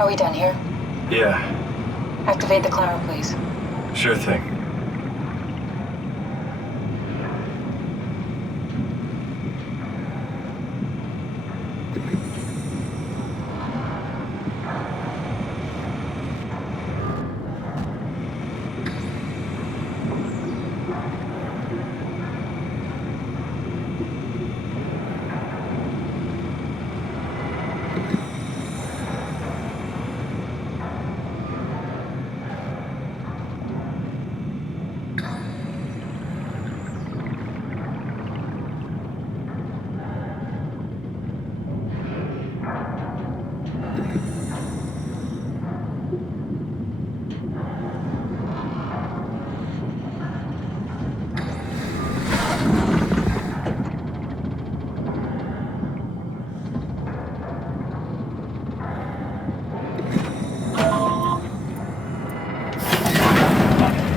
Are we done here? Yeah, Activate the climber, please. sure thing.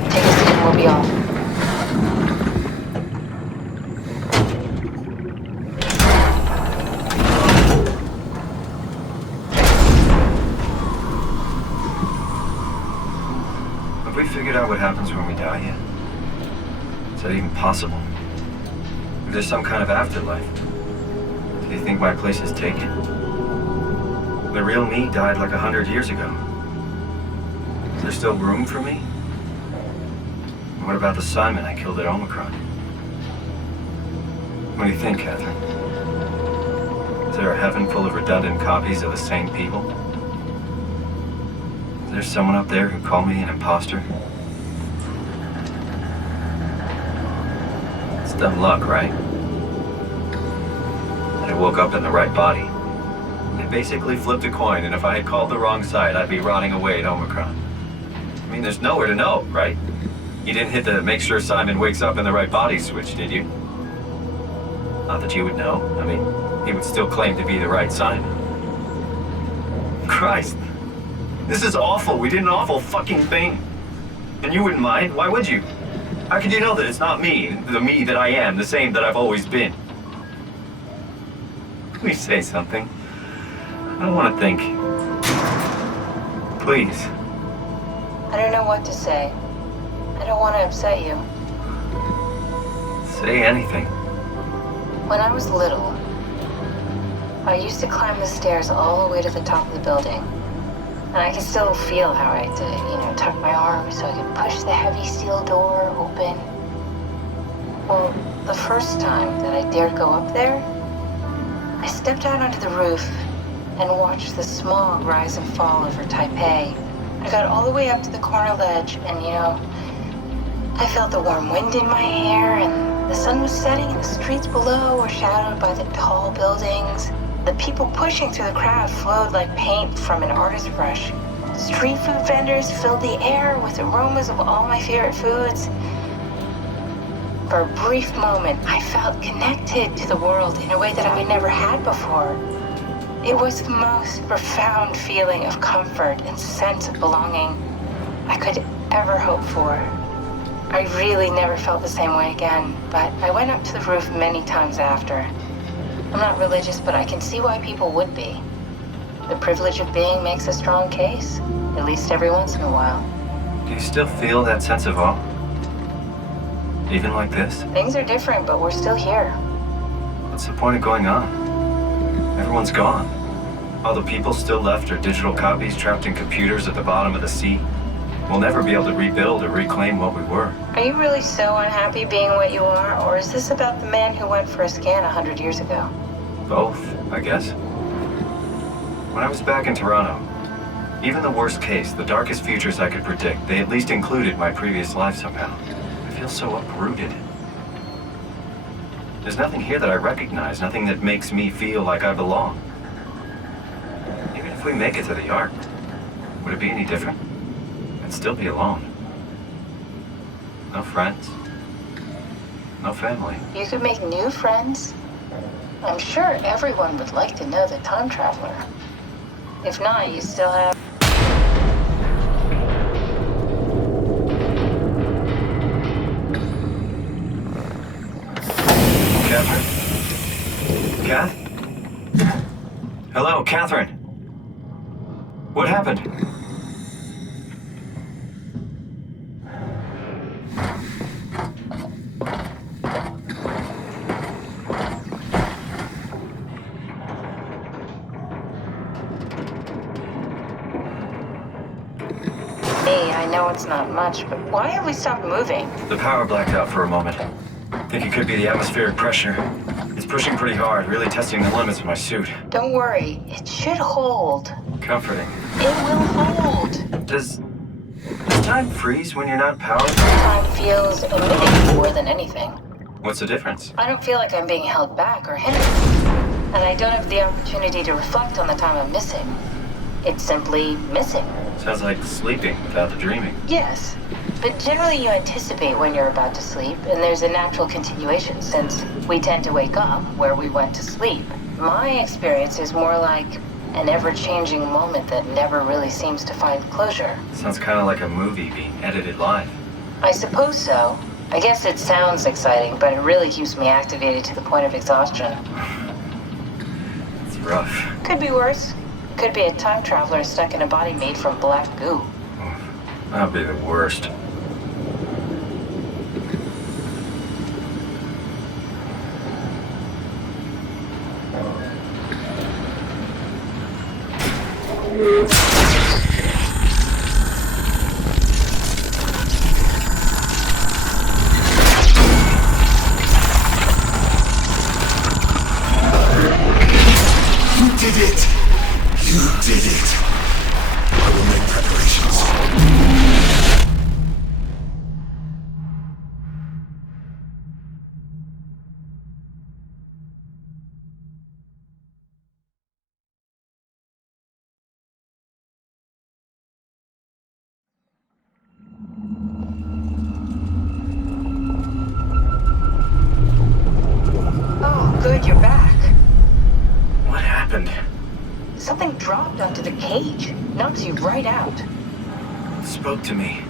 Take a seat and we'll be off. Have we figured out what happens when we die yet? Is that even possible? If there's some kind of afterlife, do you think my place is taken? The real me died like 100 years ago. Is there still room for me? And what about the Simon I killed at Omicron? What do you think, Catherine? Is there a heaven full of redundant copies of the same people? Is there someone up there who called me an imposter? It's dumb luck, right? I woke up in the right body. I basically flipped a coin, and if I had called the wrong side, I'd be rotting away at Omicron. I mean, there's nowhere to know, right? You didn't hit the make sure Simon wakes up in the right body switch, did you? Not that you would know. I mean, he would still claim to be the right Simon. Christ. This is awful. We did an awful fucking thing. And you wouldn't mind? Why would you? How could you know that it's not me, the me that I am, the same that I've always been? Please say something. I don't want to think. Please. I don't know what to say. I don't want to upset you. Say anything. When I was little, I used to climb the stairs all the way to the top of the building. And I can still feel how I had to, tuck my arm so I could push the heavy steel door open. Well, the first time that I dared go up there, I stepped out onto the roof and watched the smog rise and fall over Taipei. I got all the way up to the corner ledge and, I felt the warm wind in my hair and the sun was setting and the streets below were shadowed by the tall buildings. The people pushing through the crowd flowed like paint from an artist's brush. Street food vendors filled the air with aromas of all my favorite foods. For a brief moment, I felt connected to the world in a way that I never had before. It was the most profound feeling of comfort and sense of belonging I could ever hope for. I really never felt the same way again, but I went up to the roof many times after. I'm not religious, but I can see why people would be. The privilege of being makes a strong case, at least every once in a while. Do you still feel that sense of awe? Even like this? Things are different, but we're still here. What's the point of going on? Everyone's gone. All the people still left are digital copies trapped in computers at the bottom of the sea. We'll never be able to rebuild or reclaim what we were. Are you really so unhappy being what you are, or is this about the man who went for a scan 100 years ago? Both, I guess. When I was back in Toronto, even the worst case, the darkest futures I could predict, they at least included my previous life somehow. I feel so uprooted. There's nothing here that I recognize, nothing that makes me feel like I belong. Even if we make it to the Ark, would it be any different? I'd still be alone. No friends. No family. You could make new friends. I'm sure everyone would like to know the time traveler. If not, you still have... Catherine? Kath? Hello, Catherine. What happened? Hey, I know it's not much, but why have we stopped moving? The power blacked out for a moment. Think it could be the atmospheric pressure. It's pushing pretty hard, really testing the limits of my suit. Don't worry, it should hold. Comforting. It will hold. Does time freeze when you're not powered? Time feels emitting more than anything. What's the difference? I don't feel like I'm being held back or hindered. And I don't have the opportunity to reflect on the time I'm missing. It's simply missing. Sounds like sleeping without the dreaming. Yes, but generally you anticipate when you're about to sleep, and there's a natural continuation since we tend to wake up where we went to sleep. My experience is more like an ever-changing moment that never really seems to find closure. Sounds kind of like a movie being edited live. I suppose so. I guess it sounds exciting, but it really keeps me activated to the point of exhaustion. It's rough. Could be worse. Could be a time traveler stuck in a body made from black goo. That'd be the worst. You did it! You did it! I will make preparations. Oh, good, you're back. What happened? Something dropped onto the cage. Knocks you right out. It spoke to me.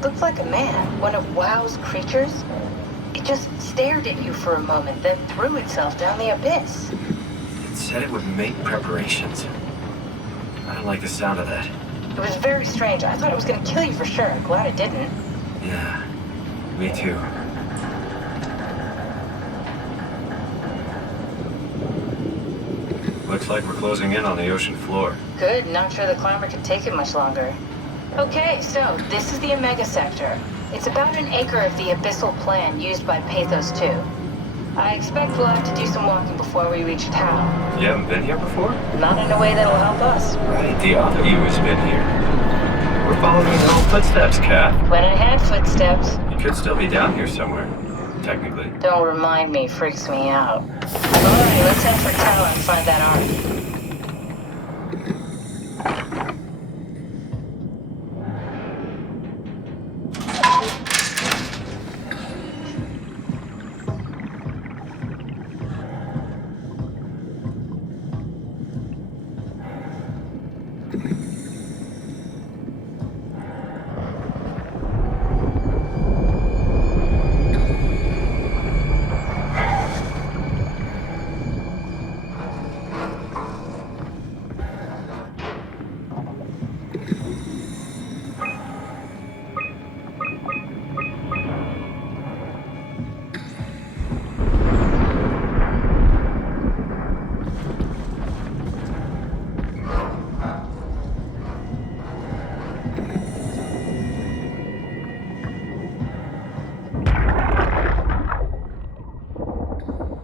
Looked like a man, one of WoW's creatures. It just stared at you for a moment, then threw itself down the abyss. It said it would make preparations. I don't like the sound of that. It was very strange. I thought it was going to kill you for sure. I'm glad it didn't. Yeah, me too. Looks like we're closing in on the ocean floor. Good, not sure the climber could take it much longer. Okay, so this is the Omega Sector. It's about an acre of the abyssal plan used by Pathos 2. I expect we'll have to do some walking before we reach town. You haven't been here before? Not in a way that'll help us. Right, the other you has been here. We're following his own footsteps, Kat. When I had footsteps. You could still be down here somewhere, technically. Don't remind me, freaks me out. Alright, let's head for tower and find that arm.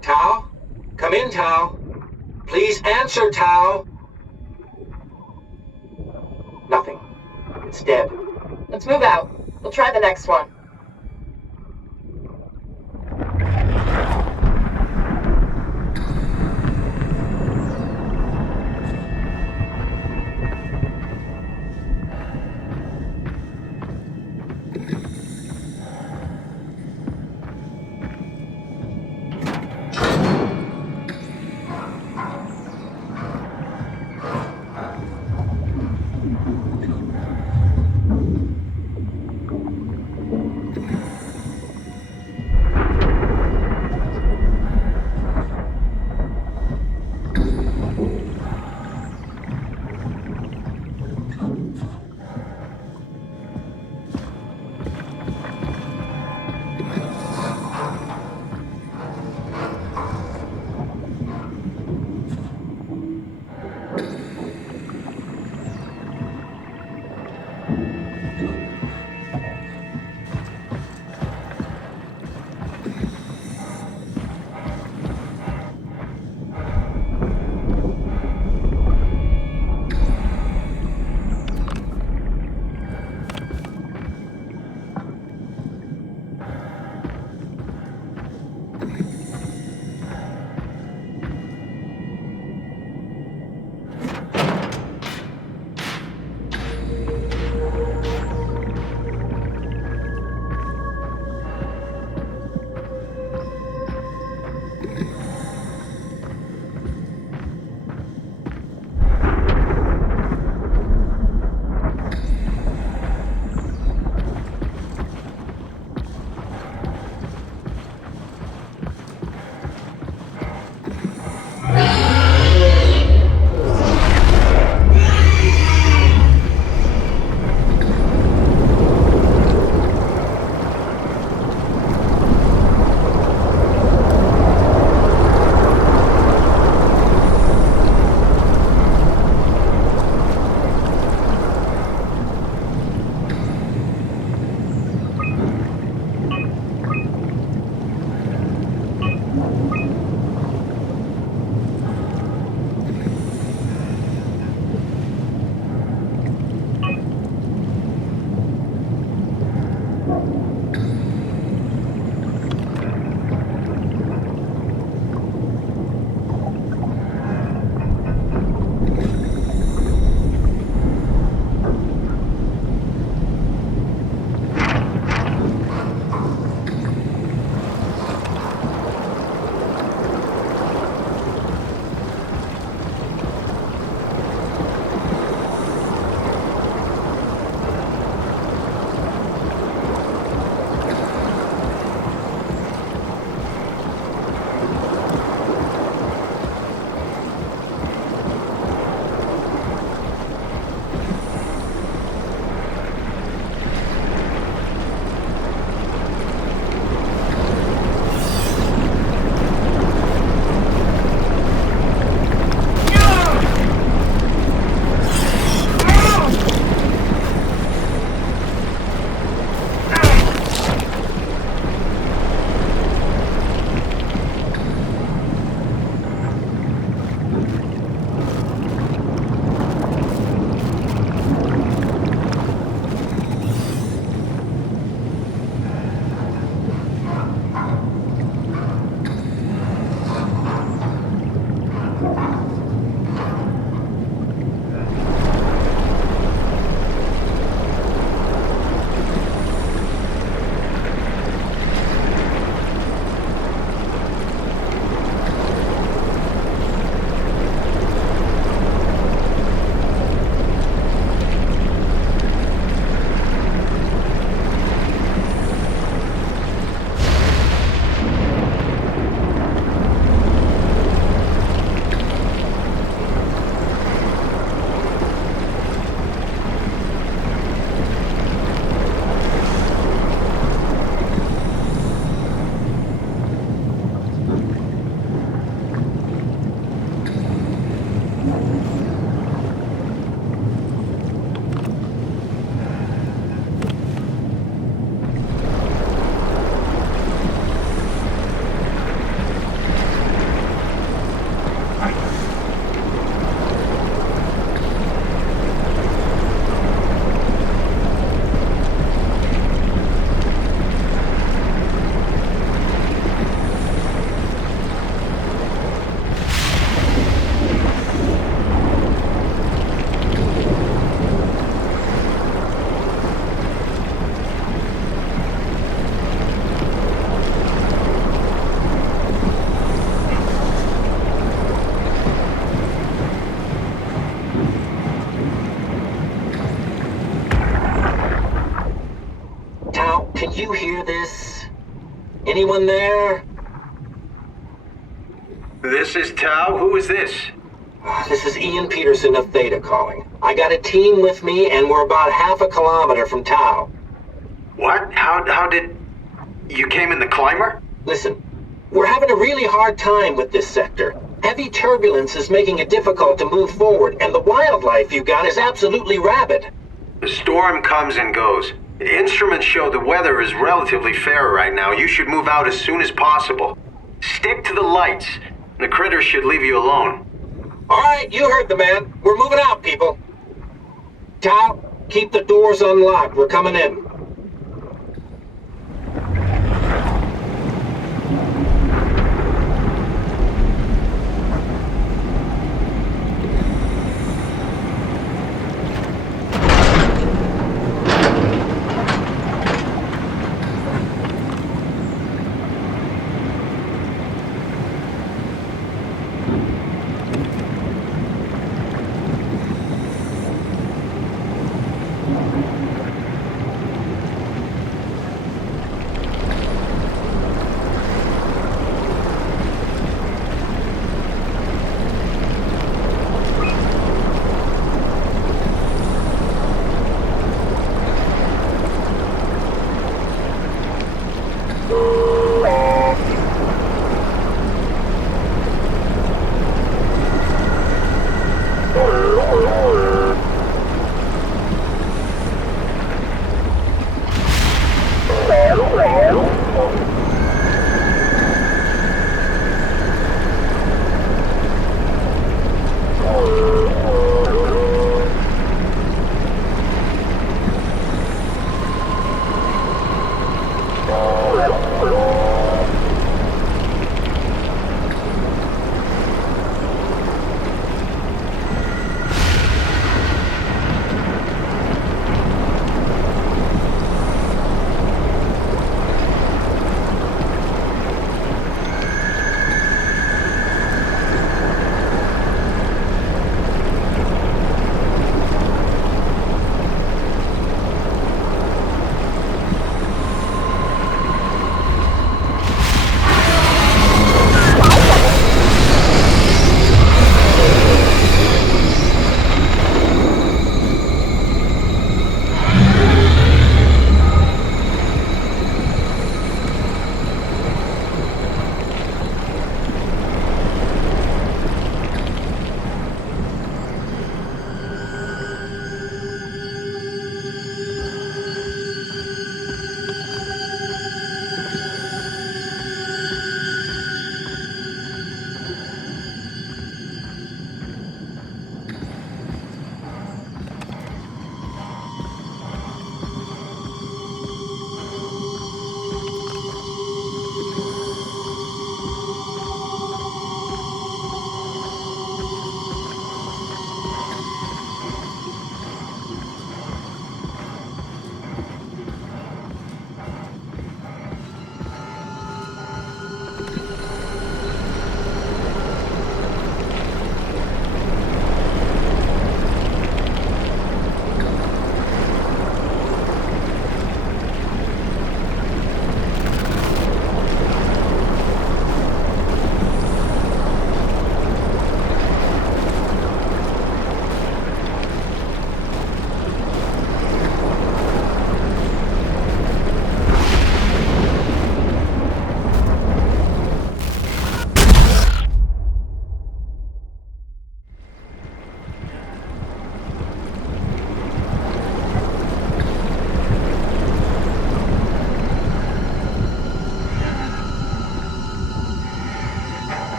Tao? Come in, Tao. Please answer, Tao. Nothing. It's dead. Let's move out. We'll try the next one. you hear this? Anyone there? This is Tau. Who is this? This is Ian Peterson of Theta calling. I got a team with me, and we're about half a kilometer from Tau. What? How did... You came in the climber? Listen, we're having a really hard time with this sector. Heavy turbulence is making it difficult to move forward, and the wildlife you got is absolutely rabid. The storm comes and goes. The instruments show the weather is relatively fair right now. You should move out as soon as possible. Stick to the lights. The critters should leave you alone. All right, you heard the man. We're moving out, people. Tau, keep the doors unlocked. We're coming in.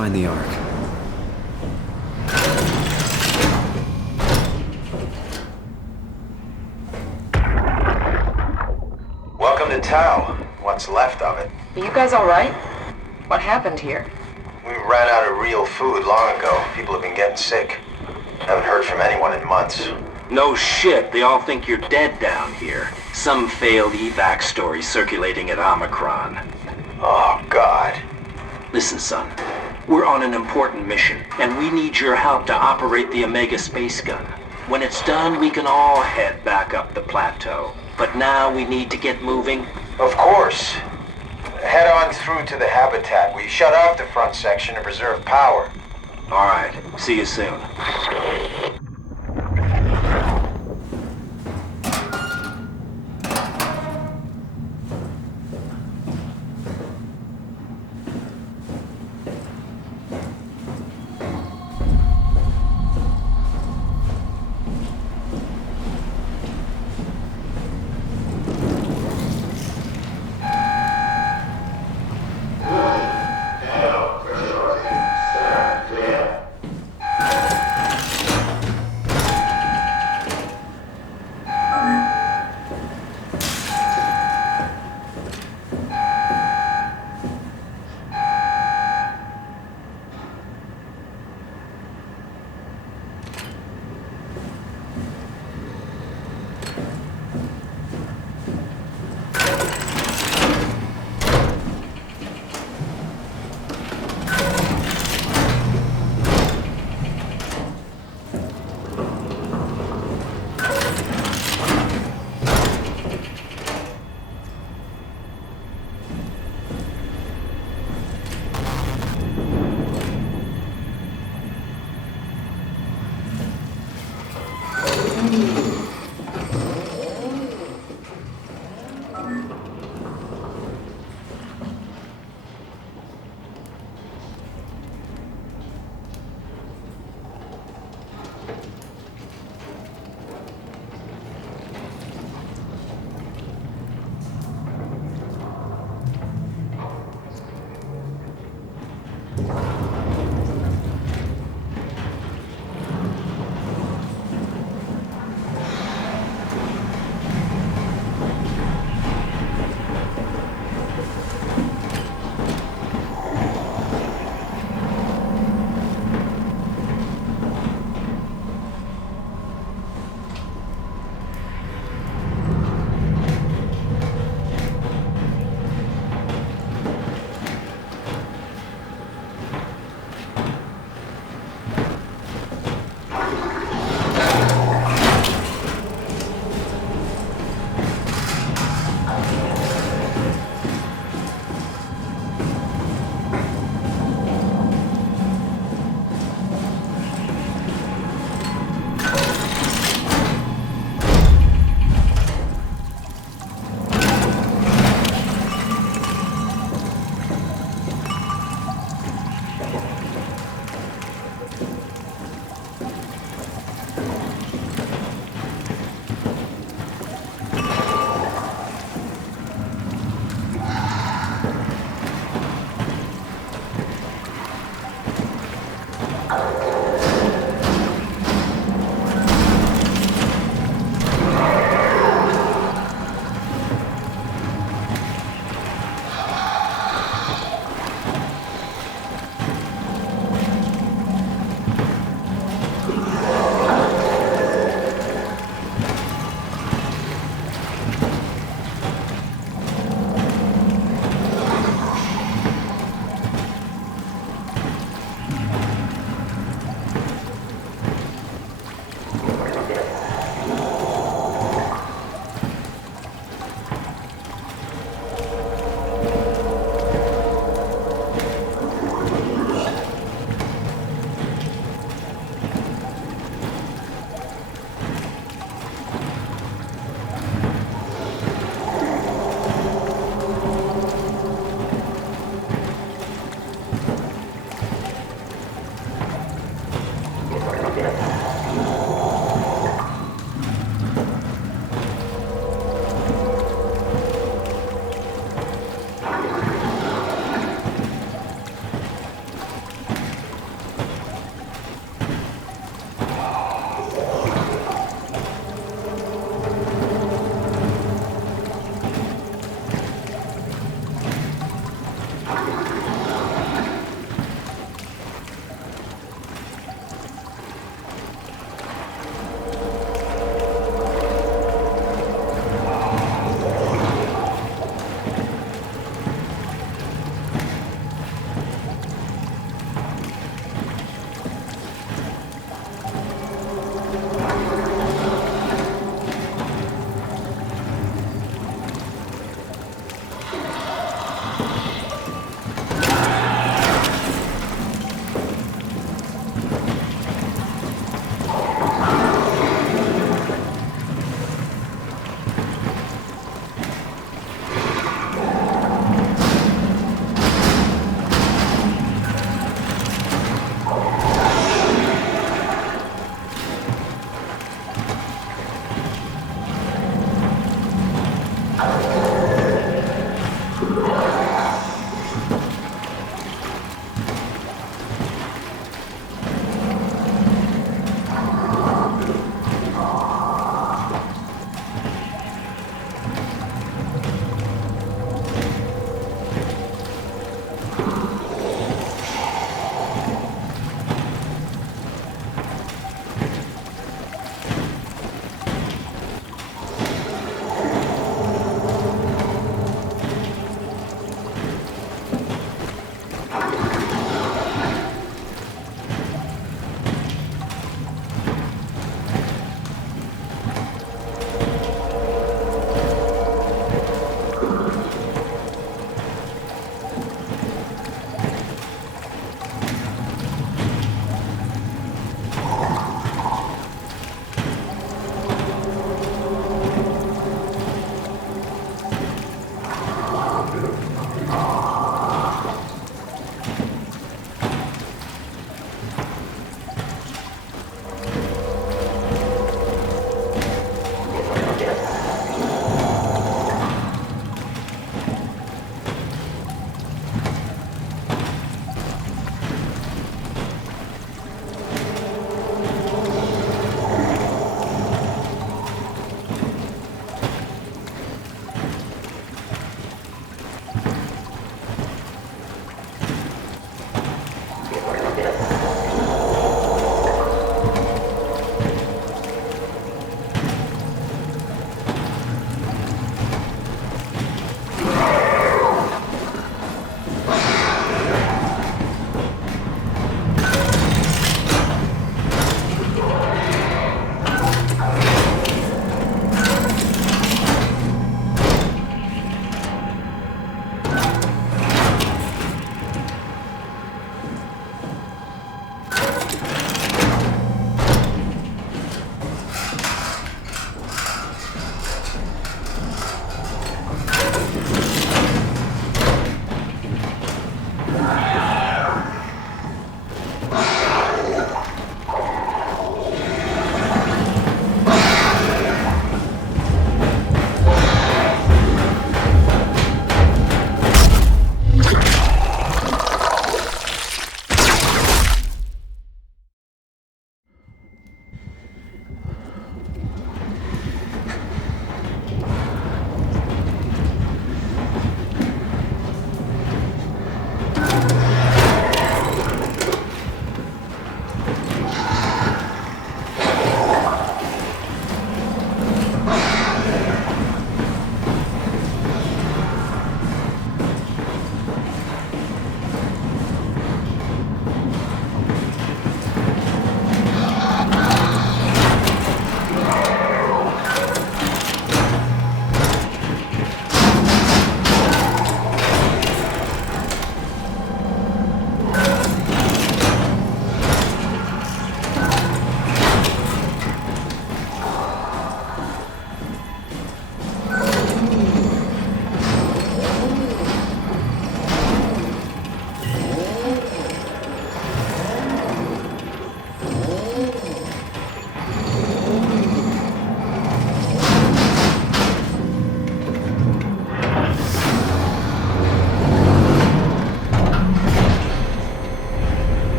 find the Ark. Welcome to Tau. What's left of it. Are you guys alright? What happened here? We ran out of real food long ago. People have been getting sick. Haven't heard from anyone in months. No shit, they all think you're dead down here. Some failed evac story circulating at Omicron. Oh, God. Listen, son. We're on an important mission, and we need your help to operate the Omega space gun. When it's done, we can all head back up the plateau. But now we need to get moving. Of course. Head on through to the habitat. We shut off the front section to preserve power. All right, see you soon.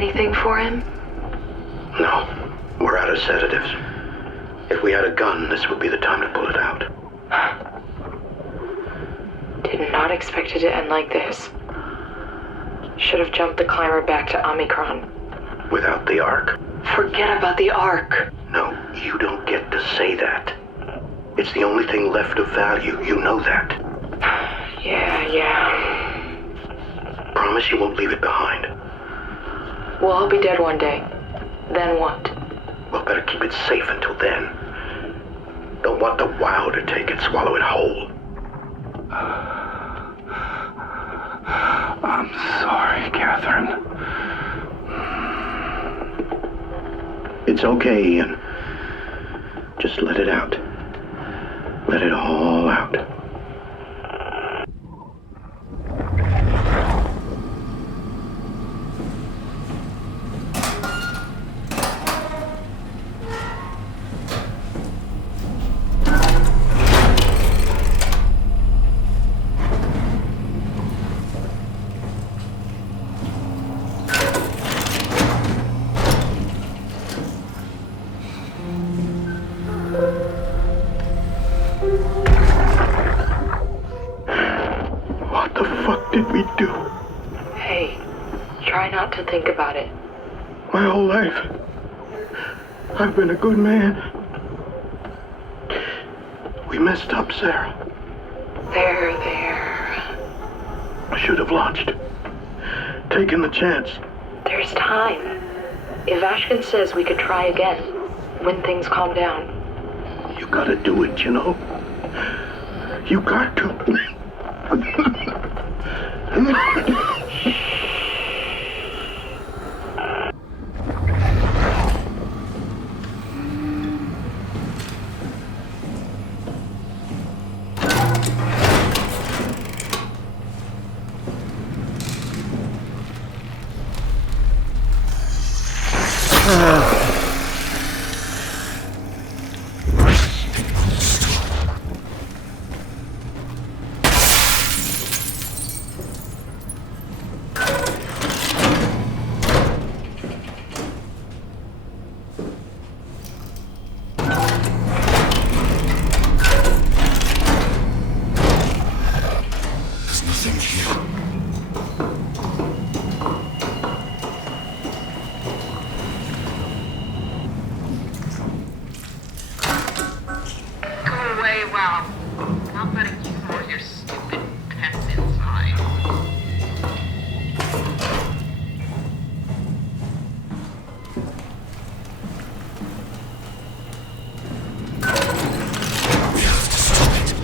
anything for him? No. We're out of sedatives. If we had a gun, this would be the time to pull it out. Did not expect it to end like this. Should have jumped the climber back to Omicron. Without the Ark? Forget about the Ark. No, you don't get to say that. It's the only thing left of value, you know that. Yeah. Promise you won't leave it behind. Well, I'll be dead one day. Then what? Well, better keep it safe until then. Don't want the wow to take it, swallow it whole. I'm sorry, Catherine. It's okay, Ian. Just let it out. Let it all out. What the fuck did we do? Hey, try not to think about it. My whole life, I've been a good man. We messed up, Sarah. There. I should have launched. Taken the chance. There's time. If Ashkin says we could try again, when things calm down. You gotta do it, you know? You got to. There's nothing here. Go away, wow. Not letting you or your stupid pets inside. We have to stop it.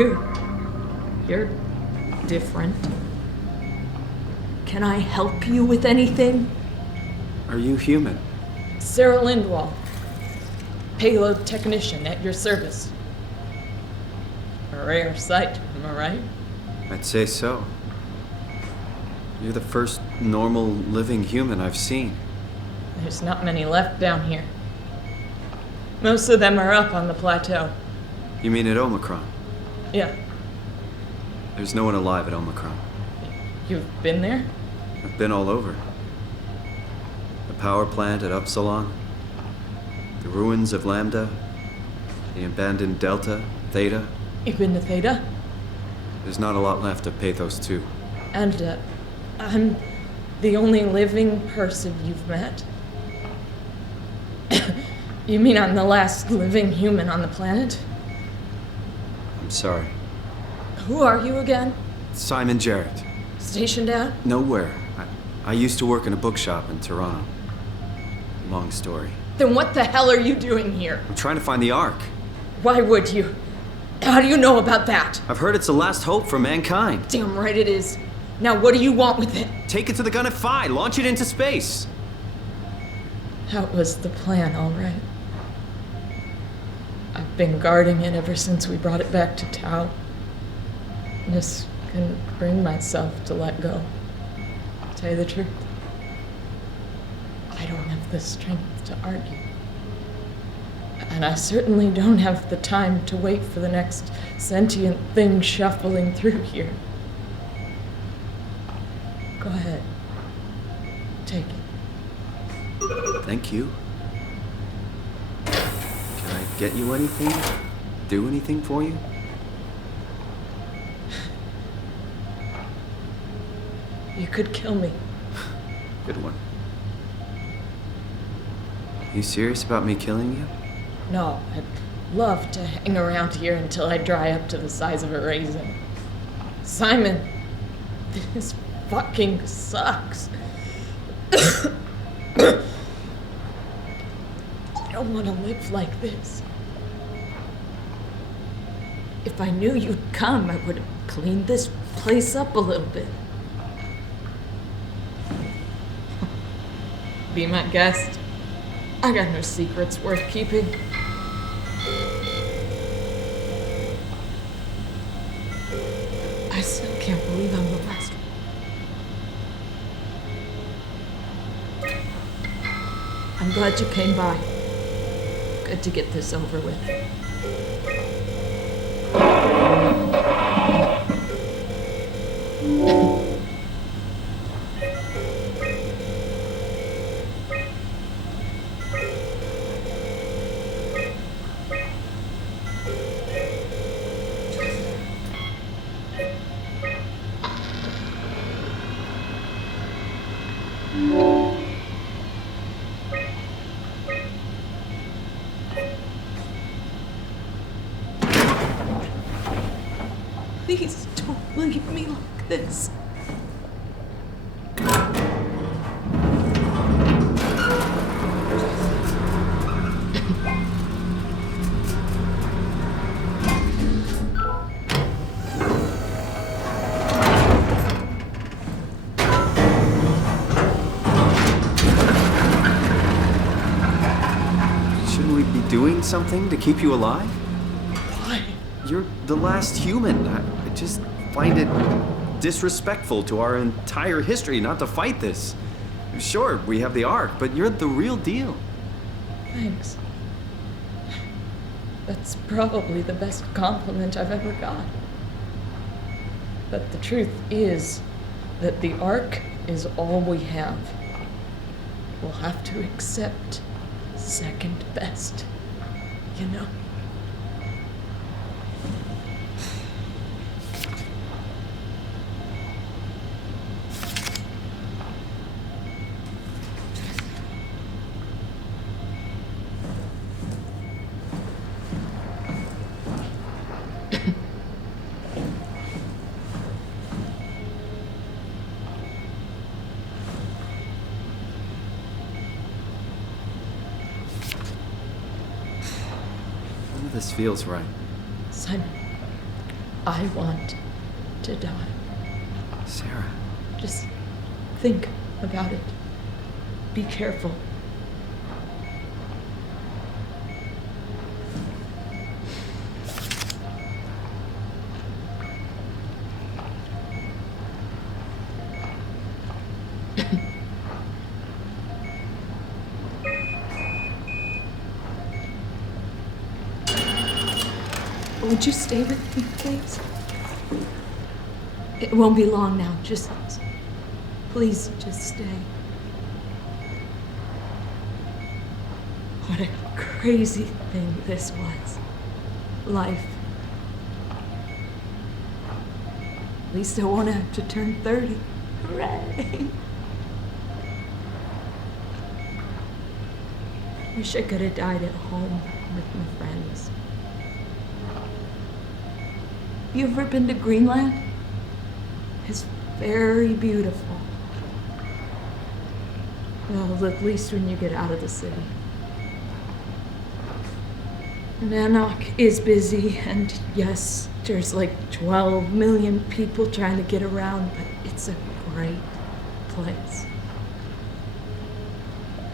you. You're different. Can I help you with anything? Are you human? Sarah Lindwall, payload technician at your service. A rare sight, am I right? I'd say so. You're the first normal living human I've seen. There's not many left down here. Most of them are up on the plateau. You mean at Omicron? Yeah. There's no one alive at Omicron. You've been there? I've been all over. The power plant at Upsilon, the ruins of Lambda, the abandoned Delta, Theta. You've been to Theta? There's not a lot left of Pathos 2. And, I'm the only living person you've met? You mean I'm the last living human on the planet? I'm sorry. Who are you again? Simon Jarrett. Stationed out? Nowhere. I used to work in a bookshop in Toronto. Long story. Then what the hell are you doing here? I'm trying to find the Ark. Why would you? How do you know about that? I've heard it's the last hope for mankind. Damn right it is. Now what do you want with it? Take it to the Gun at Phi. Launch it into space. That was the plan, all right. I've been guarding it ever since we brought it back to Tau. Just couldn't bring myself to let go. To tell you the truth, I don't have the strength to argue. And I certainly don't have the time to wait for the next sentient thing shuffling through here. Go ahead. Take it. Thank you. Can I get you anything? Do anything for you? You could kill me. Good one. You serious about me killing you? No, I'd love to hang around here until I dry up to the size of a raisin. Simon, this fucking sucks. I don't want to live like this. If I knew you'd come, I would have cleaned this place up a little bit. Be my guest. I got no secrets worth keeping. I still can't believe I'm the last one. I'm glad you came by. Good to get this over with. Please don't leave me like this. Shouldn't we be doing something to keep you alive? Why? You're the last human. I just find it disrespectful to our entire history not to fight this. Sure, we have the Ark, but you're the real deal. Thanks. That's probably the best compliment I've ever got. But the truth is that the Ark is all we have. We'll have to accept second best, you know? None of this feels right. Simon, I want to die. Sarah. Just think about it. Be careful. Would you stay with me, please? It won't be long now. Please, just stay. What a crazy thing this was. Life. At least I won't have to turn 30. Hooray! Wish I could have died at home with my friends. You ever been to Greenland? It's very beautiful. Well, at least when you get out of the city. Nanook is busy, and yes, there's like 12 million people trying to get around, but it's a great place.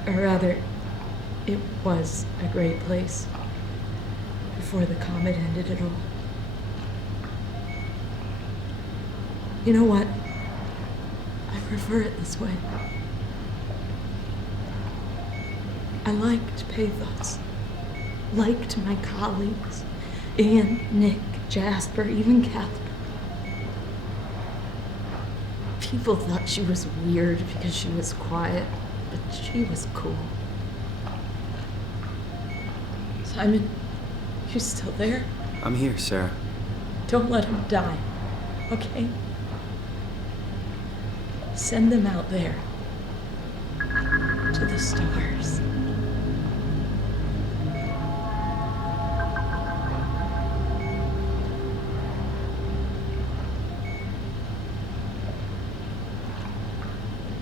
Or rather, it was a great place before the comet ended it all. You know what? I prefer it this way. I liked Pathos. Liked my colleagues. Ian, Nick, Jasper, even Catherine. People thought she was weird because she was quiet, but she was cool. Simon, you still there? I'm here, Sarah. Don't let him die, okay? Send them out there. To the stars.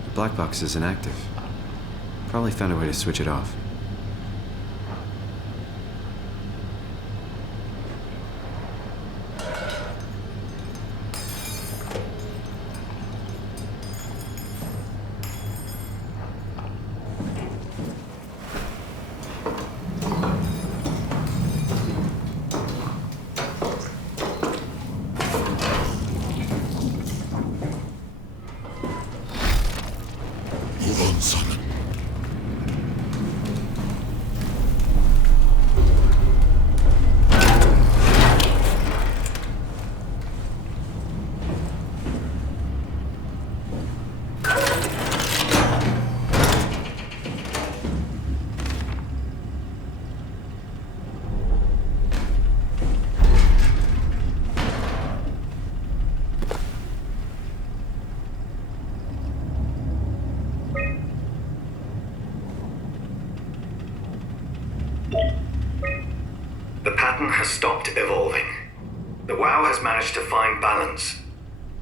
The black box is inactive. Probably found a way to switch it off. Hold on, Simon. The pattern has stopped evolving. The WoW has managed to find balance.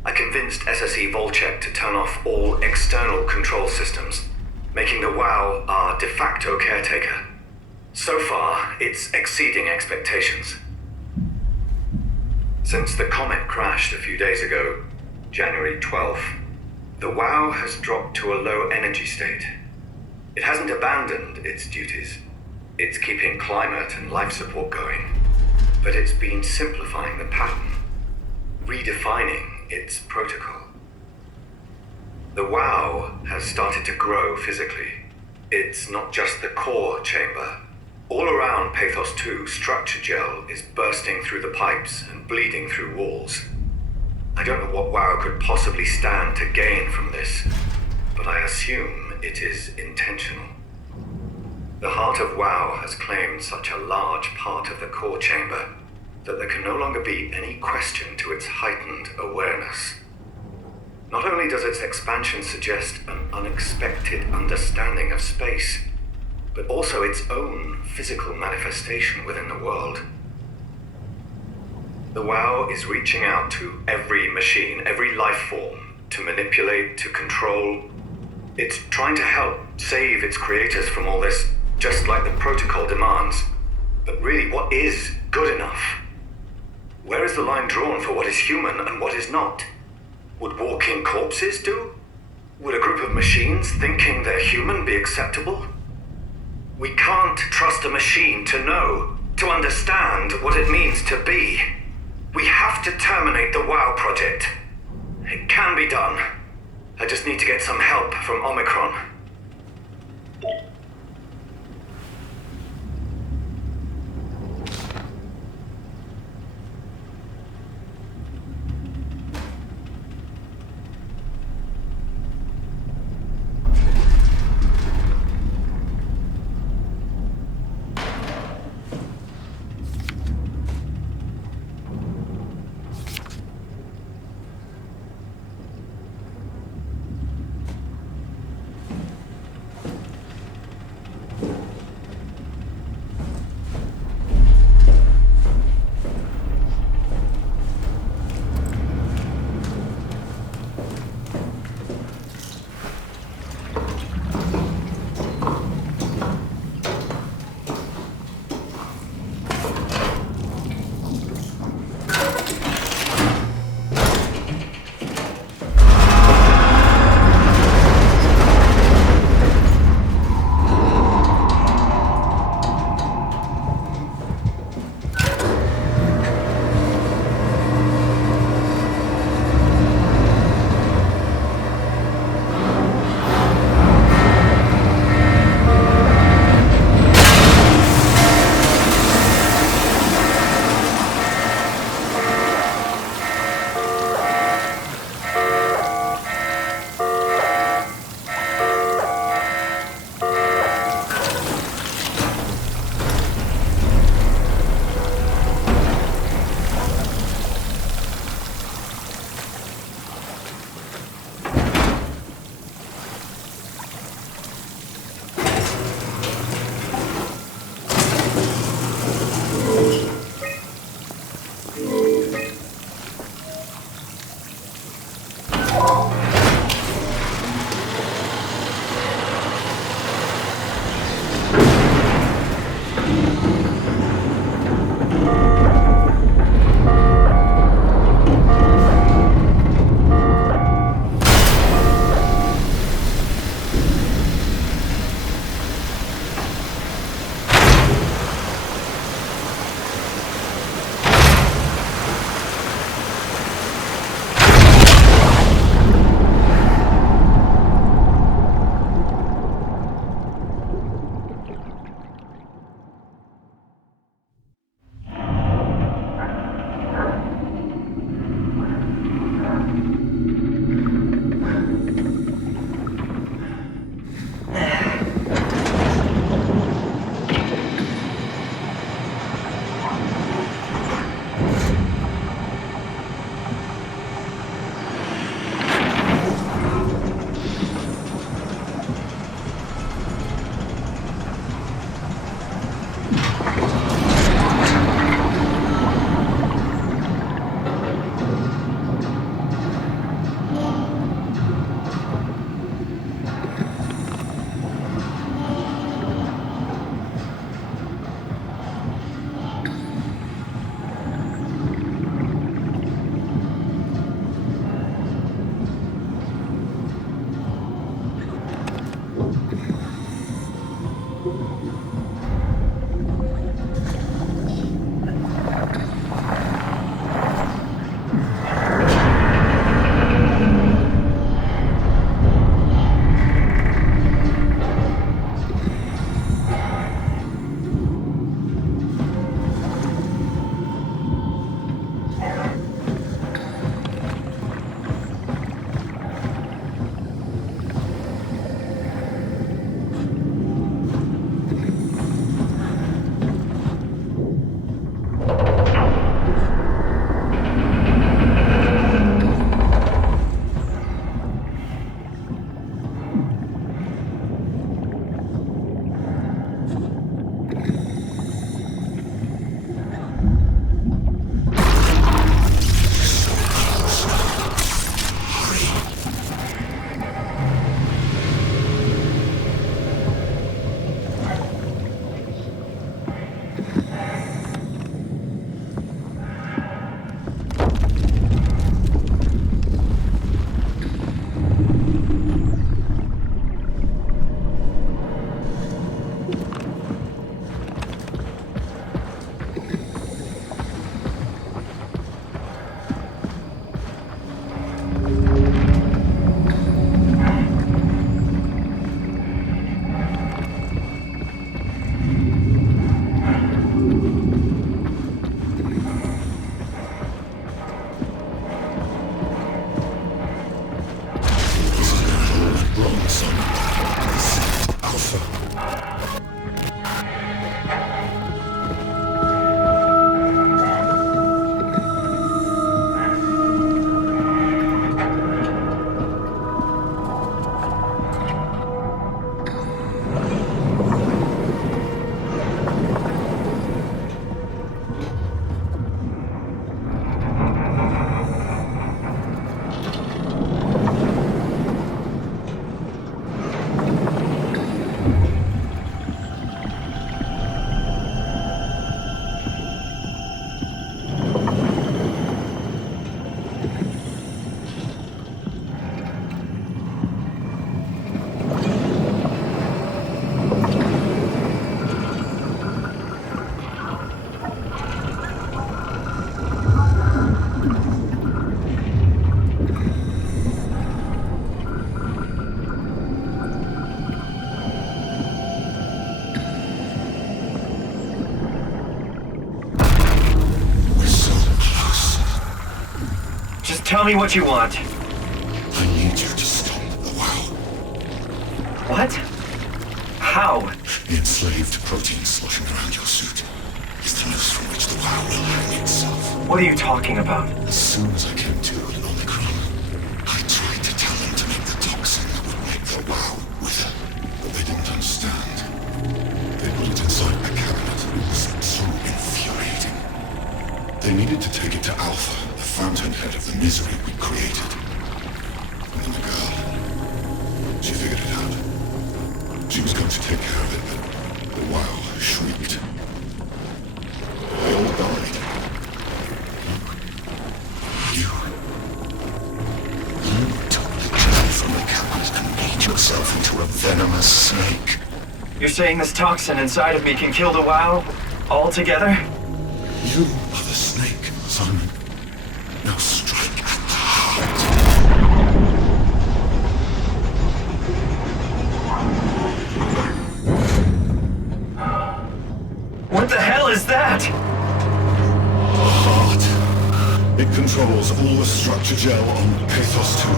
I convinced SSE Volcheck to turn off all external control systems, making the WoW our de facto caretaker. So far, it's exceeding expectations. Since the comet crashed a few days ago, January 12th, the WoW has dropped to a low energy state. It hasn't abandoned its duties. It's keeping climate and life support going, but it's been simplifying the pattern, redefining its protocol. The WoW has started to grow physically. It's not just the core chamber. All around Pathos 2, structure gel is bursting through the pipes and bleeding through walls. I don't know what WoW could possibly stand to gain from this, but I assume it is intentional. The heart of WoW has claimed such a large part of the core chamber that there can no longer be any question to its heightened awareness. Not only does its expansion suggest an unexpected understanding of space, but also its own physical manifestation within the world. The WoW is reaching out to every machine, every life form, to manipulate, to control. It's trying to help save its creators from all this, just like the protocol demands. But really, what is good enough? Where is the line drawn for what is human and what is not? Would walking corpses do? Would a group of machines thinking they're human be acceptable? We can't trust a machine to know, to understand what it means to be. We have to terminate the WOW project. It can be done. I just need to get some help from Omicron. Just tell me what you want. I need you to stop the WoW. What? How? The enslaved protein sloshing around your suit is the noose from which the WoW will hang itself. What are you talking about? As soon as I came to in Omicron, I tried to tell them to make the toxin that would make the WoW wither, but they didn't understand. They put it inside a cabinet. It was so infuriating. They needed to take it to Alpha, the fountainhead of the misery we created. And then the girl, she figured it out. She was going to take care of it, but the WoW shrieked. They all died. You took the gem from the cabinet and made yourself into a venomous snake. You're saying this toxin inside of me can kill the WoW? All together? You are the snake, Simon. Now strike at the heart. What the hell is that? The heart. It controls all the structure gel on Pathos 2.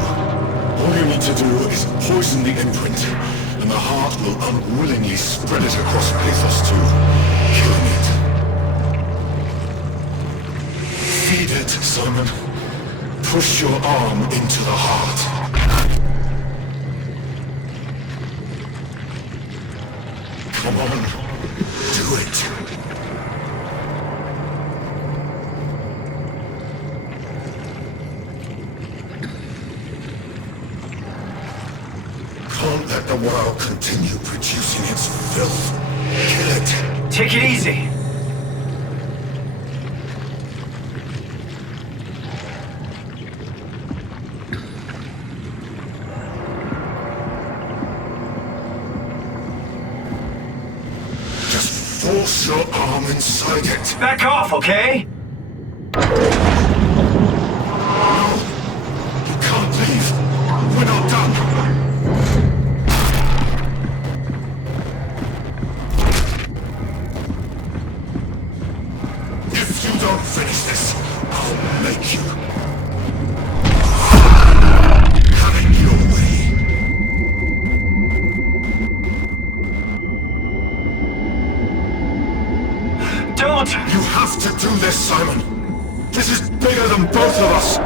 All you need to do is poison the imprint, and the heart will unwillingly spread it across Pathos 2, killing it. Feed it, Simon. Push your arm into the heart. Come on, do it. Can't let the WoW continue producing its filth. Kill it. Take it easy. Just force your arm inside it. Back off, okay? You can't leave. We're not done. If you don't finish this, I'll make you. Having your way. Don't! You have to do this, Simon. This is bigger than both of us.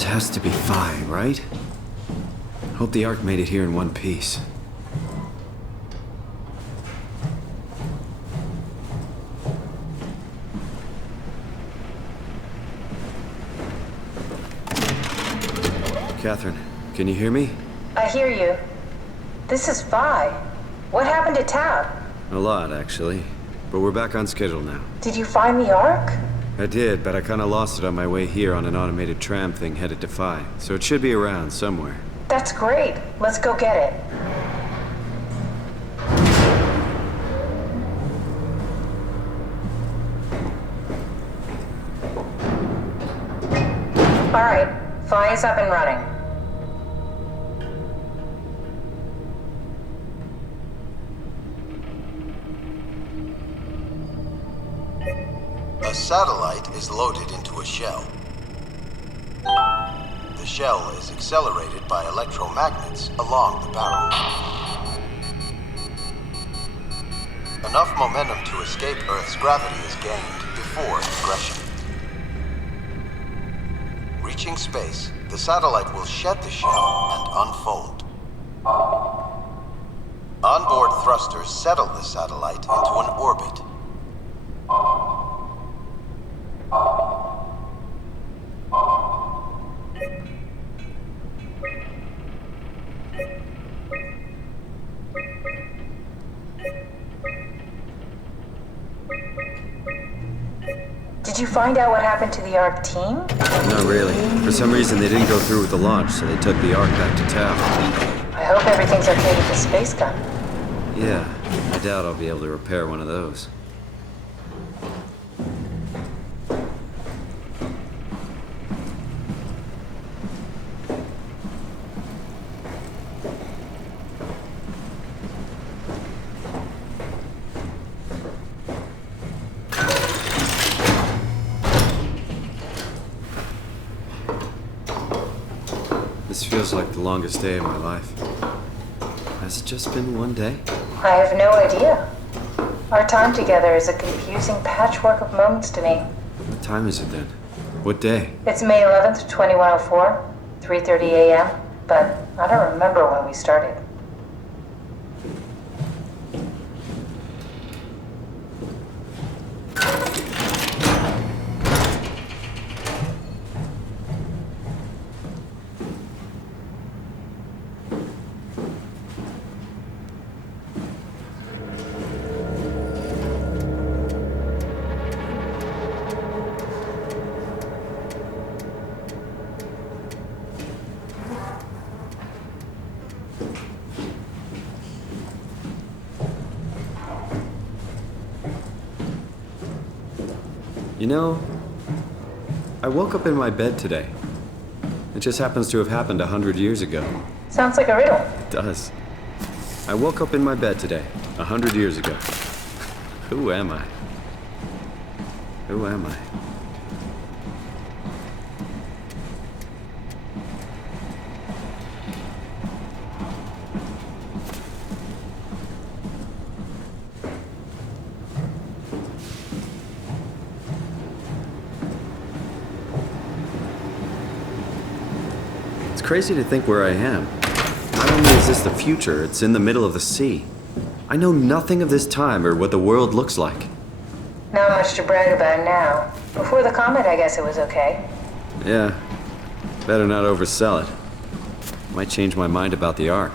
This has to be Phi, right? Hope the Ark made it here in one piece. Catherine, can you hear me? I hear you. This is Phi. What happened to Tab? A lot, actually. But we're back on schedule now. Did you find the Ark? I did, but I kinda lost it on my way here on an automated tram thing headed to Phi. So it should be around somewhere. That's great. Let's go get it. All right, Phi is up and running. A satellite is loaded into a shell. The shell is accelerated by electromagnets along the barrel. Enough momentum to escape Earth's gravity is gained before ingression. Reaching space, the satellite will shed the shell and unfold. Onboard thrusters settle the satellite into an orbit. Did you find out what happened to the Ark team? Not really. For some reason, they didn't go through with the launch, so they took the Ark back to Tau. I hope everything's okay with the space gun. Yeah, I doubt I'll be able to repair one of those. This feels like the longest day of my life. Has it just been one day? I have no idea. Our time together is a confusing patchwork of moments to me. What time is it then? What day? It's May 11th, 2104, 3:30 a.m., but I don't remember when we started. You know, I woke up in my bed today. It just happens to have happened 100 years ago. Sounds like a riddle. It does. I woke up in my bed today, 100 years ago. Who am I? Who am I? It's crazy to think where I am. Not only is this the future, it's in the middle of the sea. I know nothing of this time or what the world looks like. Not much to brag about now. Before the comet, I guess it was okay. Yeah, better not oversell it. Might change my mind about the Ark.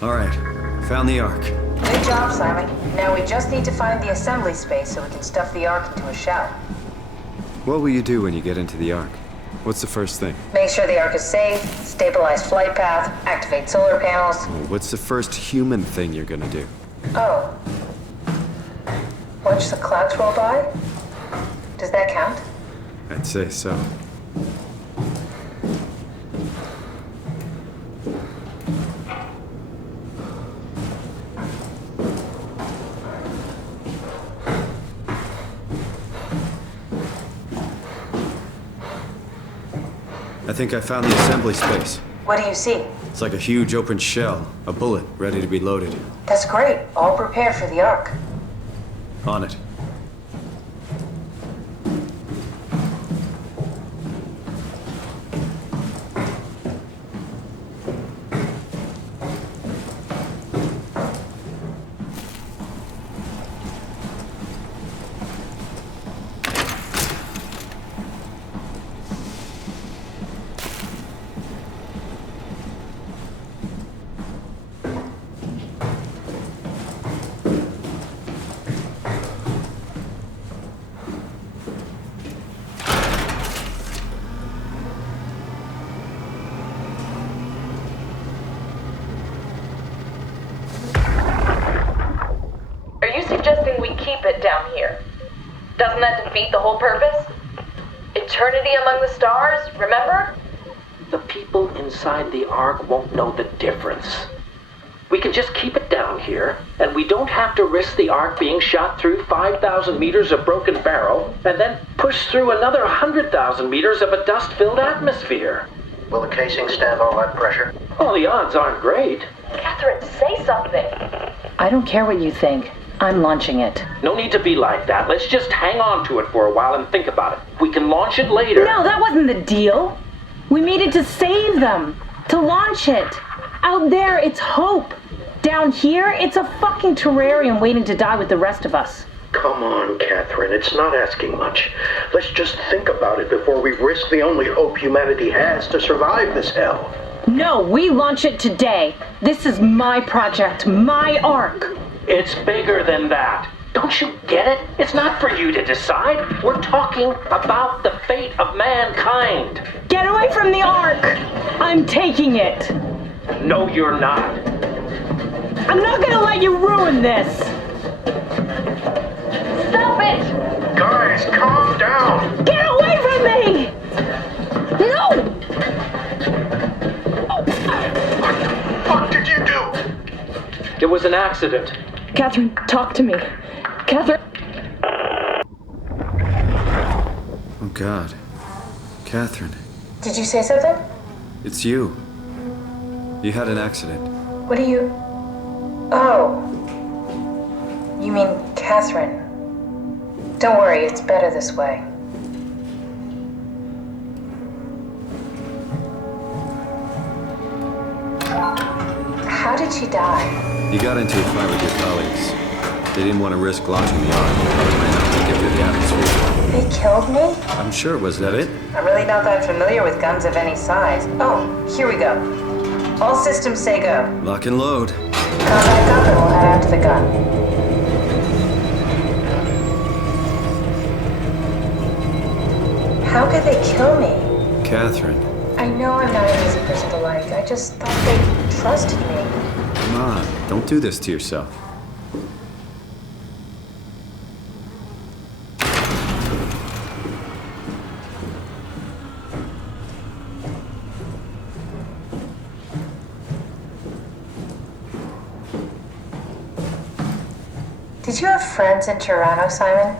All right, found the Ark. Good job, Simon. Now we just need to find the assembly space so we can stuff the Ark into a shell. What will you do when you get into the Ark? What's the first thing? Make sure the Ark is safe, stabilize flight path, activate solar panels. Oh, what's the first human thing you're gonna do? Oh. Watch the clouds roll by? Does that count? I'd say so. I think I found the assembly space. What do you see? It's like a huge open shell, a bullet ready to be loaded. That's great. All prepared for the Ark. On it. Are you suggesting we keep it down here? Doesn't that defeat the whole purpose? Eternity among the stars, remember? The people inside the Ark won't know the difference. We can just keep it down here, and we don't have to risk the Ark being shot through 5,000 meters of broken barrel, and then push through another 100,000 meters of a dust-filled atmosphere. Will the casing stand all that pressure? Well, the odds aren't great. Catherine, say something. I don't care what you think. I'm launching it. No need to be like that. Let's just hang on to it for a while and think about it. We can launch it later. No, that wasn't the deal. We made it to save them. To launch it. Out there, it's hope. Down here, it's a fucking terrarium waiting to die with the rest of us. Come on, Catherine. It's not asking much. Let's just think about it before we risk the only hope humanity has to survive this hell. No, we launch it today. This is my project, my Ark. It's bigger than that. Don't you get it? It's not for you to decide. We're talking about the fate of mankind. Get away from the Ark! I'm taking it. No, you're not. I'm not gonna let you ruin this. Stop it! Guys, calm down! Get away from me! No! What the fuck did you do? It was an accident. Catherine, talk to me. Catherine. Oh, God. Catherine, Did you say something? it's you. You had an accident. What do you... Oh. You mean Catherine. Don't worry, it's better this way. How did she die? You got into a fight with your colleagues. They didn't want to risk launching the Ark. It might not take it through the atmosphere. They killed me? I'm sure. Was that it? I'm really not that familiar with guns of any size. Oh, here we go. All systems say go. Lock and load. Come back up and we'll head out to the gun. How could they kill me? Catherine, I know I'm not an easy person to like. I just thought they trusted me. come on. Don't do this to yourself. Did you have friends in Toronto, Simon?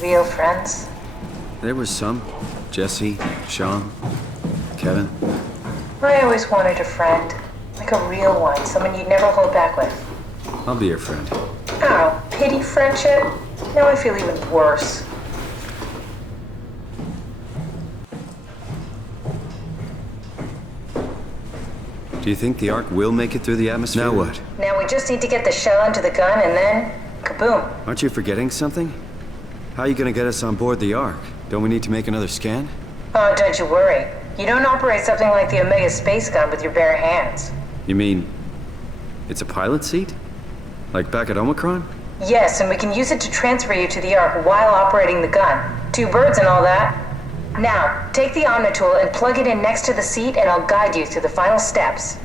Real friends? There was some. Jesse, Sean, Kevin. I always wanted a friend. Like a real one, someone you'd never hold back with. I'll be your friend. Oh, pity friendship? Now I feel even worse. Do you think the Ark will make it through the atmosphere? Now what? Now we just need to get the shell into the gun and then, kaboom. Aren't you forgetting something? How are you gonna get us on board the Ark? Don't we need to make another scan? Oh, don't you worry. You don't operate something like the Omega space gun with your bare hands. You mean it's a pilot seat? Like back at Omicron? Yes, and we can use it to transfer you to the Ark while operating the gun. 2 birds and all that. Now, take the Omnitool and plug it in next to the seat and I'll guide you through the final steps.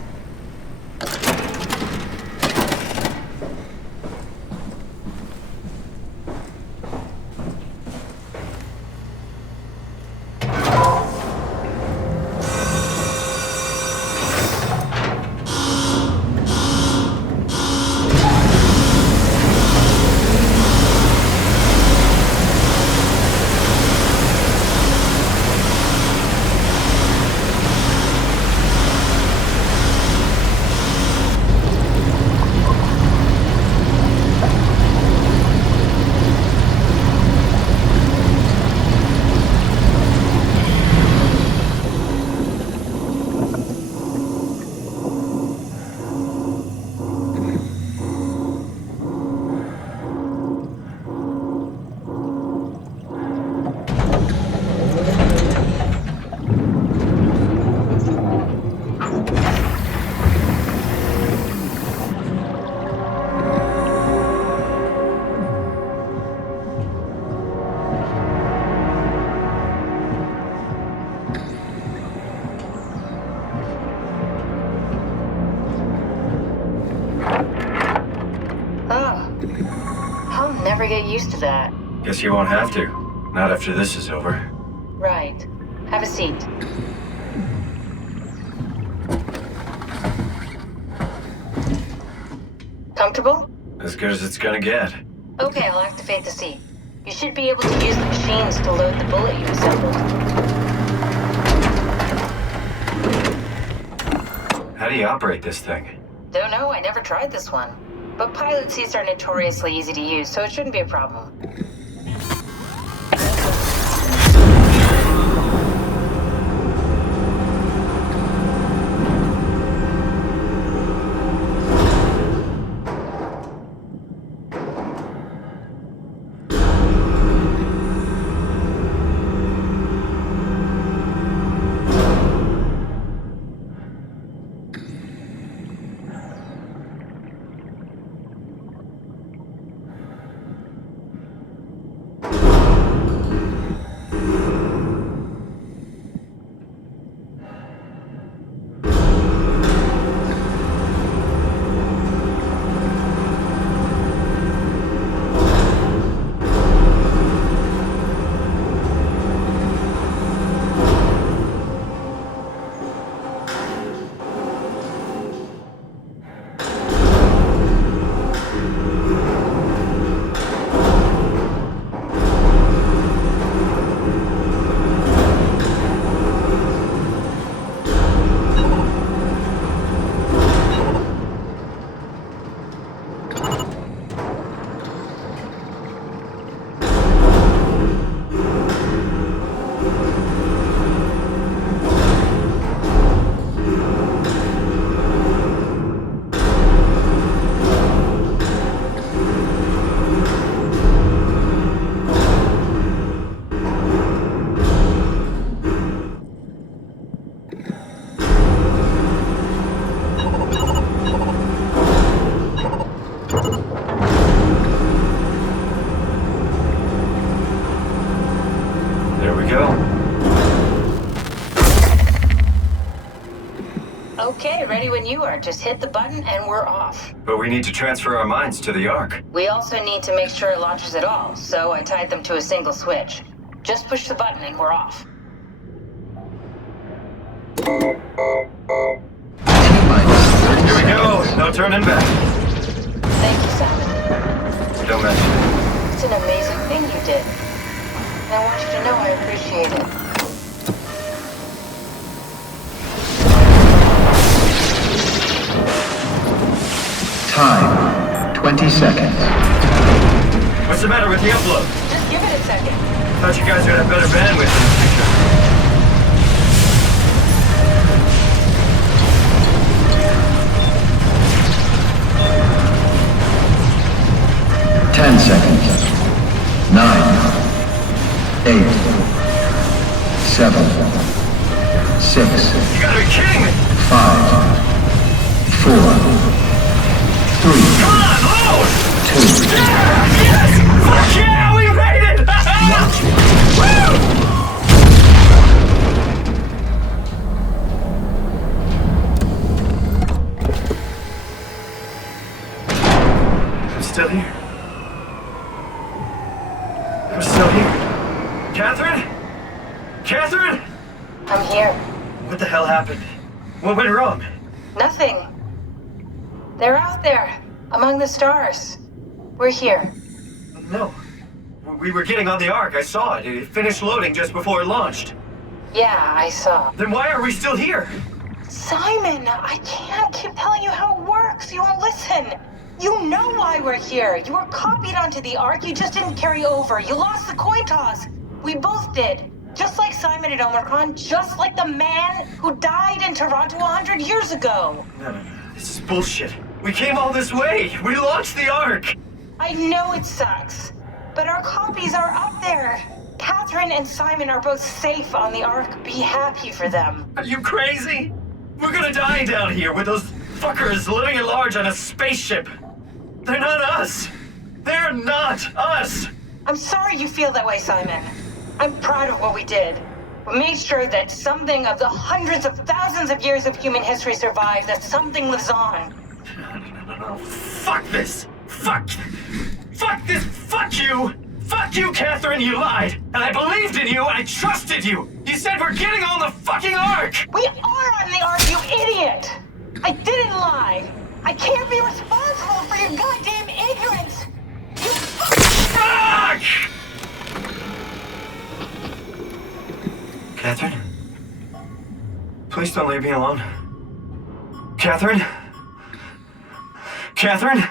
never get used to that. Guess you won't have to. Not after this is over. Right. Have a seat. Comfortable? As good as it's gonna get. Okay, I'll activate the seat. You should be able to use the machines to load the bullet you assembled. How do you operate this thing? Don't know, I never tried this one. But pilot seats are notoriously easy to use, so it shouldn't be a problem. There we go. Okay, ready when you are. Just hit the button and we're off. But we need to transfer our minds to the Ark. We also need to make sure it launches at all, so I tied them to a single switch. Just push the button and we're off. Here we go. No turning back. Thank you, Simon. Don't mention it. It's an amazing thing you did. And I want you to know I appreciate it. Time, 20 seconds. What's the matter with the upload? Just give it a second. Thought you guys would have better bandwidth in the future. 10 seconds. 9, 8, 7, 6. You gotta be kidding me! 5, 4, 3, Come on, load! 2. Yes! Fuck yeah, we made it! Woo! I'm still here. I'm still here. Catherine? Catherine? I'm here. What the hell happened? What went wrong? Nothing. They're out there, among the stars. We're here. No. We were getting on the Ark. I saw it. It finished loading just before it launched. Yeah, I saw. Then why are we still here? Simon, I can't keep telling you how it works. You won't listen. You know why we're here. You were copied onto the Ark. You just didn't carry over. You lost the coin toss. We both did. Just like Simon at Omicron, just like the man who died in Toronto 100 years ago. No. This is bullshit. We came all this way. We launched the Ark. I know it sucks, but our copies are up there. Catherine and Simon are both safe on the Ark. Be happy for them. Are you crazy? We're gonna die down here with those fuckers living at large on a spaceship. They're not us. They're not us. I'm sorry you feel that way, Simon. I'm proud of what we did. We made sure that something of the hundreds of thousands of years of human history survived, that something lives on. No. Fuck this. Fuck Fuck this! Fuck you! Fuck you, Catherine! You lied! And I believed in you! I trusted you! You said we're getting on the fucking Ark! We are on the Ark, you idiot! I didn't lie! I can't be responsible for your goddamn ignorance! You Fuck! Catherine? Please don't leave me alone. Catherine? Catherine?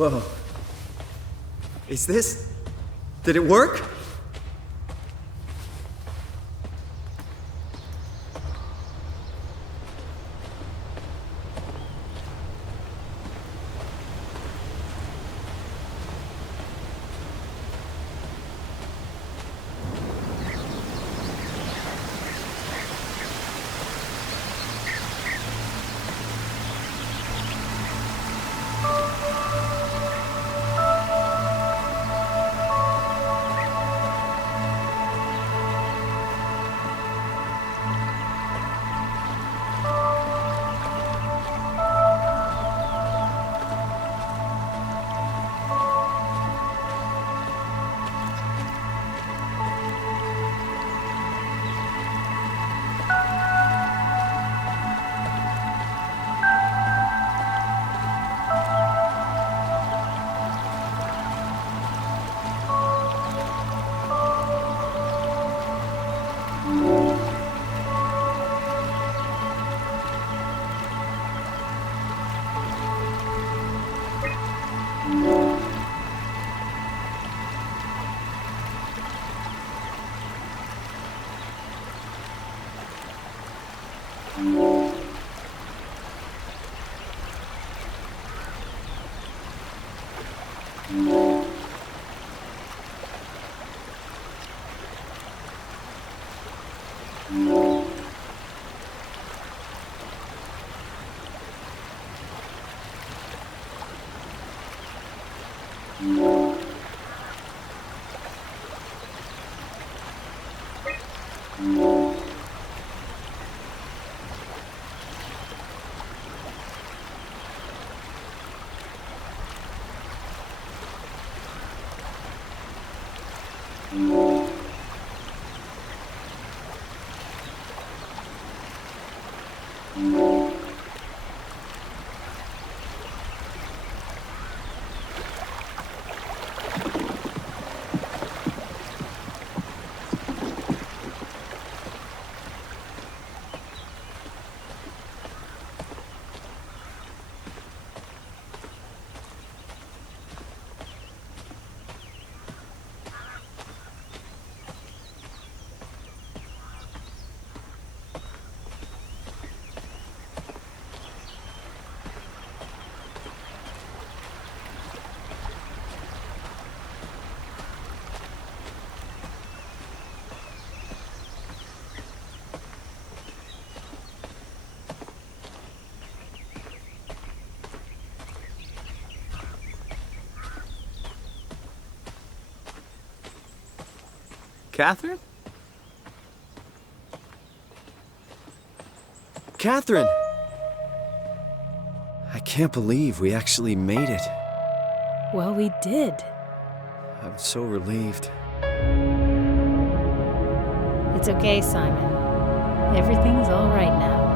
Whoa. Is this... Did it work? Catherine? Catherine! I can't believe we actually made it. Well, we did. I'm so relieved. It's okay, Simon. Everything's all right now.